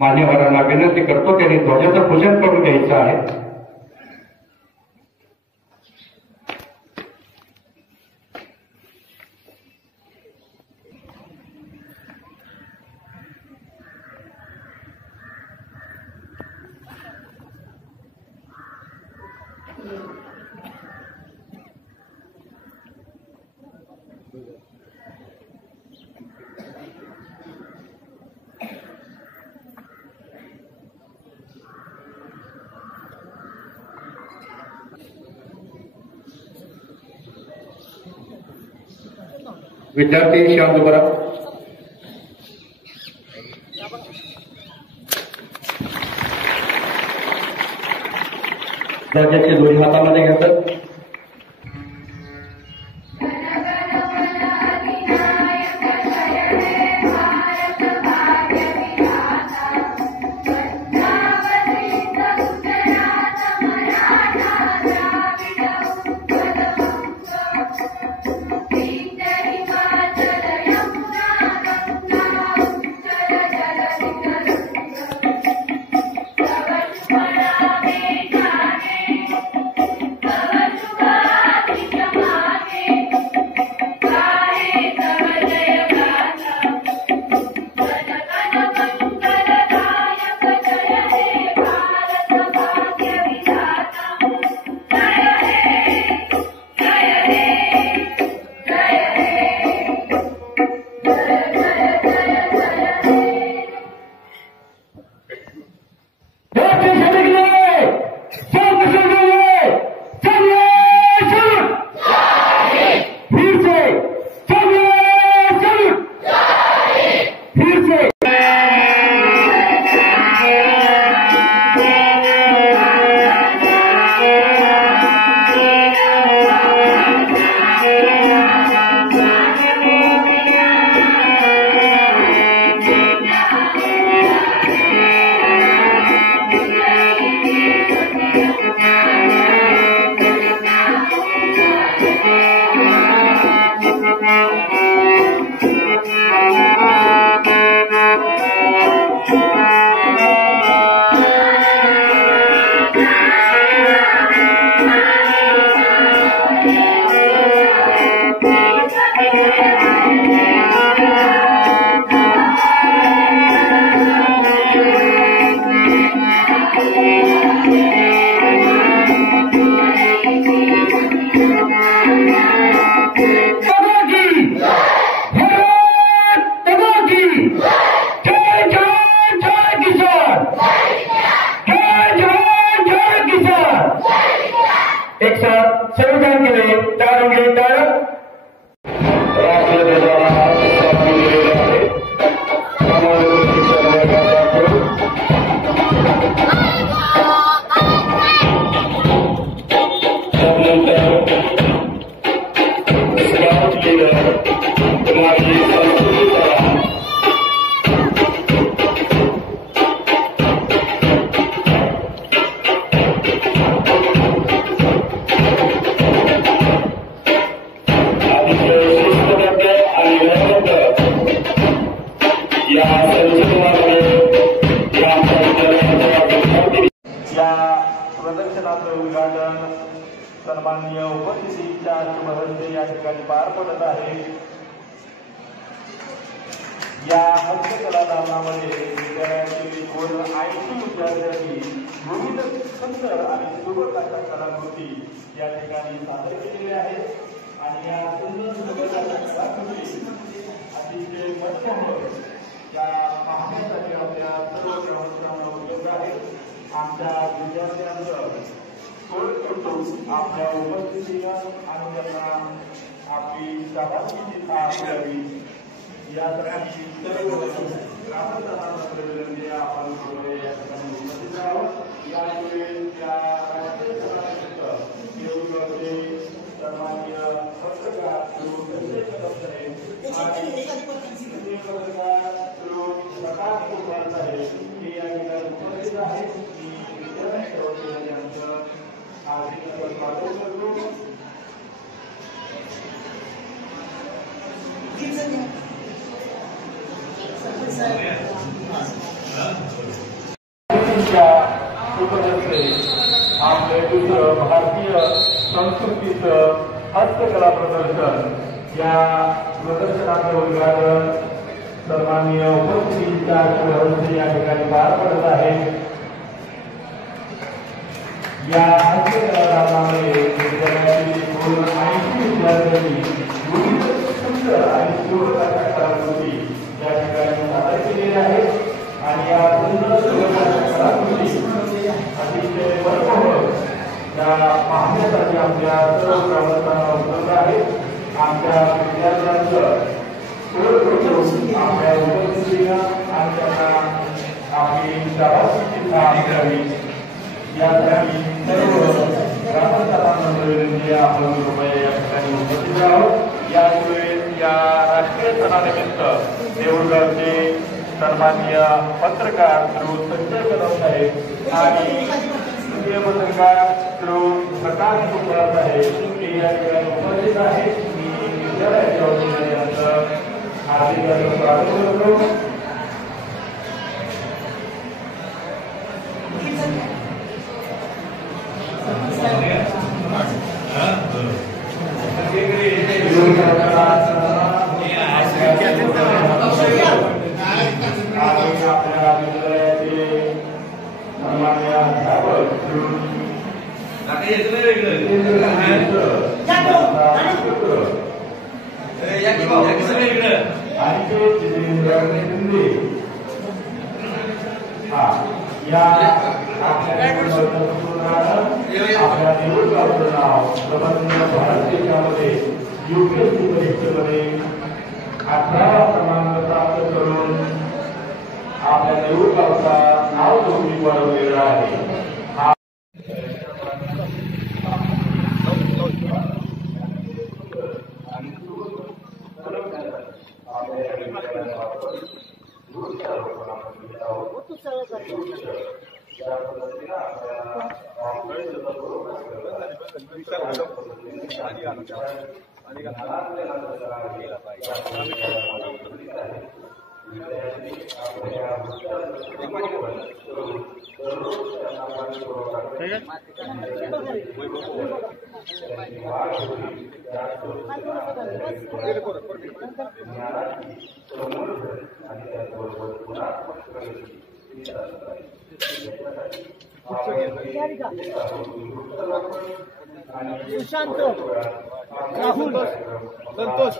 मान्यवरांना विनंती करतो त्यांनी ध्वजाचं पूजन करून घ्यायचं आहे। विद्यार्थी शांत बरा। ध्वजाची दोन्ही हातामध्ये घेतात। एक साथ सर्वजण के लिए तारों के प्रदर्शनाचं उद्घाटन सन्माननीय उपस्थितीच्या शुभहस्ते या ठिकाणी पार पडत आहे। या हस्तकला दालनामध्ये विद्यालयातील एकूण 80 विद्यार्थ्यांनी विविध सुंदर आणि सुबक अशा कलाकृती या ठिकाणी सादर केलेल्या आहेत आणि या सुंदर कलाकृती अतिशय मध्यम या पाहण्यासाठी आपल्या सर्व ग्रामस्थांना उपलब्ध आहेत। आमच्या विद्यार्थ्यांचं आपल्या उपस्थितीनं आणि त्यांना आपली सहभागी द्यावी या सगळ्यांची सर्व ग्रामस्थांना विनंती आपण या ठिकाणी उपस्थित आहोत। यावेळी त्या राष्ट्रीय सन्माननीय पत्रकार हे या ठिकाणी उपस्थित आहेत। Gracias. वर्षीच्या उपलक्षे आपले दुसरं भारतीय संस्कृतीचं हस्तकला प्रदर्शन या प्रदर्शनाचं उद्घाटन सन्माननीय उपस्थितीच्या हस्ते या ठिकाणी पार पडत आहे। या हस्तकलामध्ये विद्यार्थ्यांनी 80 विद्यार्थ्यांनी विविध सुंदर आणि सुरेख कलाकृती या ठिकाणी सादर केलेल्या आहेत आणि या सुंदर कलाकृती अतिशय मनमोहक या पाहण्यासाठी आपल्या सर्व ग्रामस्थांना उपलब्ध आहेत। आमच्या विद्यार्थ्यांचं आपल्या उपस्थितीला आणि त्यांना आपली शाबासकी द्यावी यासाठी सर्व ग्रामस्थांना आपण कृपया या ठिकाणी उपस्थित आहोत। यामुळे या राष्ट्रीय सणानिमित्त देऊळगावचे सन्माननीय पत्रकार श्री संजय कदम साहेब आणि तृतीय पत्रकार श्री प्रकाश कुंभार साहेब हे या ठिकाणी उपस्थित आहेत। मी विद्यालयाच्या वतीने यांचं हार्दिक स्वागत करतो। आपल्या देऊळगावचं नाव भारत देशामध्ये UPSC परीक्षेमध्ये 18 क्रमांक प्राप्त करून आपल्या देऊळगावचा नाव नोंदणी बनवलेला आहे। सुशांत राहुल संतोष